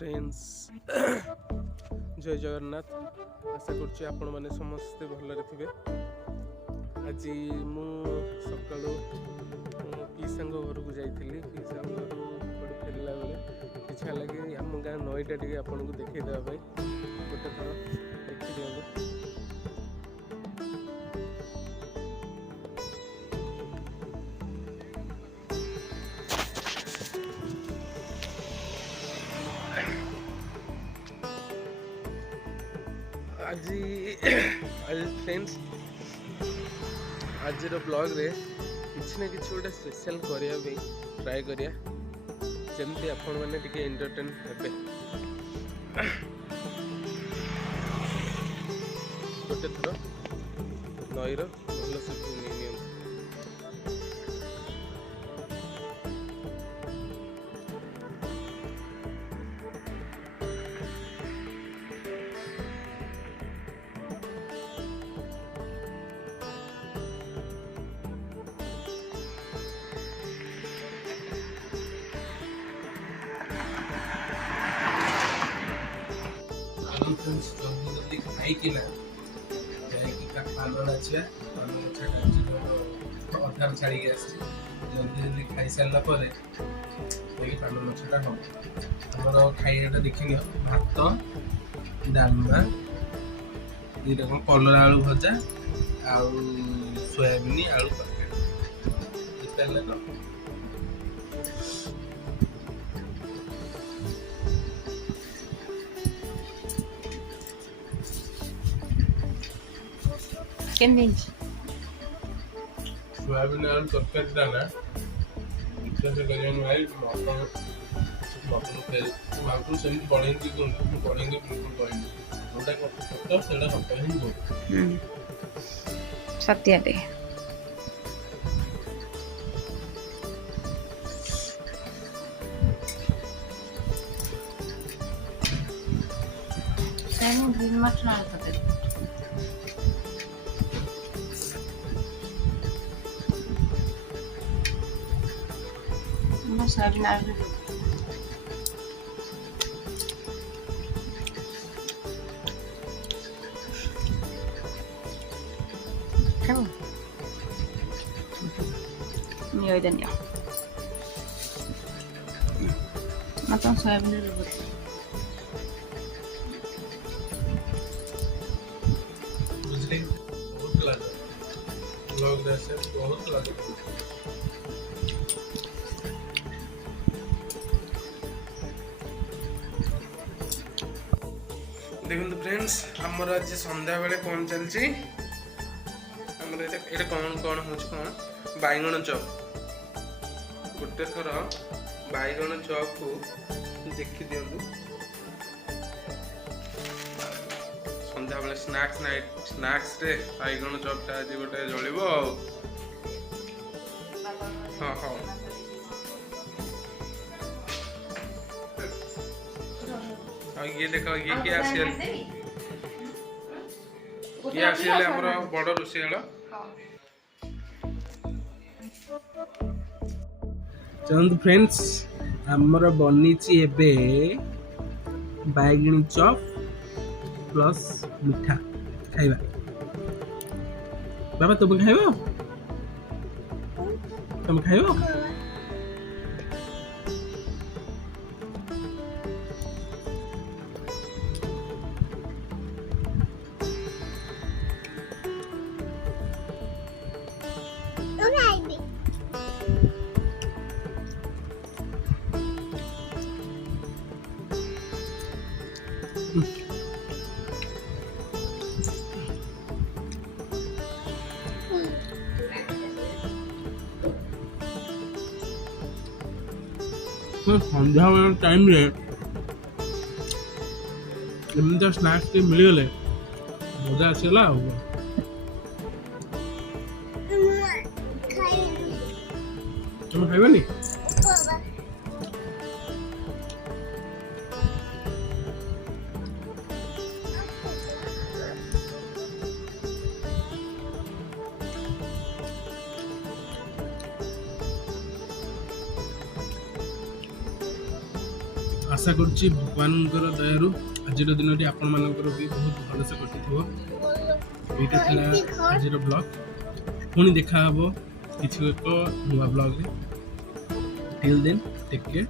Friends जय जगन्नाथ। आशा करुच्ची आपण मैंने समस्ते भलरे थे। आज मु सकालू पीसा घर को जाइली। पीसा घर को फेरला बेले इच्छा लगे आम गाँ नईटा टे आपन को देखी देवाई गोटे थर देखी दिखाँ। आज फ्रेंड्स आज ब्लॉग रे किसी ना कि गोटे स्पेशल करने ट्राए करिया जमती आपण मैंने टिके एंटरटेन हेबे। गोटे थर नईर भल से जल्दी खाई कि ना पान नाचिया अधार छाड़ी जल्दी जल्दी खाई सारा पान नाचटा हम आम खाइटा देख भात डालमा दुईटा कौन कलरा आलू भजा आउ सोयाबीन आलू तरकारी तो सोयाबीन आलू तरकारी दाना से मटन मटन फेल मांग से बढ़ेंगे बढ़ेंगे बिल्कुल कहना सत्य सोयाबीन आलू Nhiều dần nhiều mà trong soyabean được बुझली बहुत लगे लोग जैसे बहुत लगे। देखो फ्रेंड्स आमर आज संध्या बेले कौन चलती कौन कौन हो बैगण चप गोटे थर बैगण चप को देखी दिंतु संध्या बेले स्नैक्स रे बैगण चपटा आज गोटे जलिब। हाँ हाँ ये देखो ये क्या आसियल हमर बड़ रोषेल चंद फ्रेंड्स हमर बनी एबे बैगणी चप प्लस मिठा खाइबा। बाबा तुम खाइबो तुम खाइबो संध्या बेल टाइम रे एमती स्नैक्स टे मिलगले मजा आसला। तुम खाइबानी आशा करुच्ची भगवानଙ୍କର ଦୟାରୁ ଆଜିର ଦିନଟି ଆପଣମାନଙ୍କର ବି ବହୁତ ଭଲସେ କଟିଥିବ। ଏଇଟା ଥିଲା ଆଜିର ବ୍ଲଗ୍। ପୁଣି ଦେଖା ହେବ କିଛି ଏକ ନୂଆ ବ୍ଲଗ୍ରେ। Till then take care.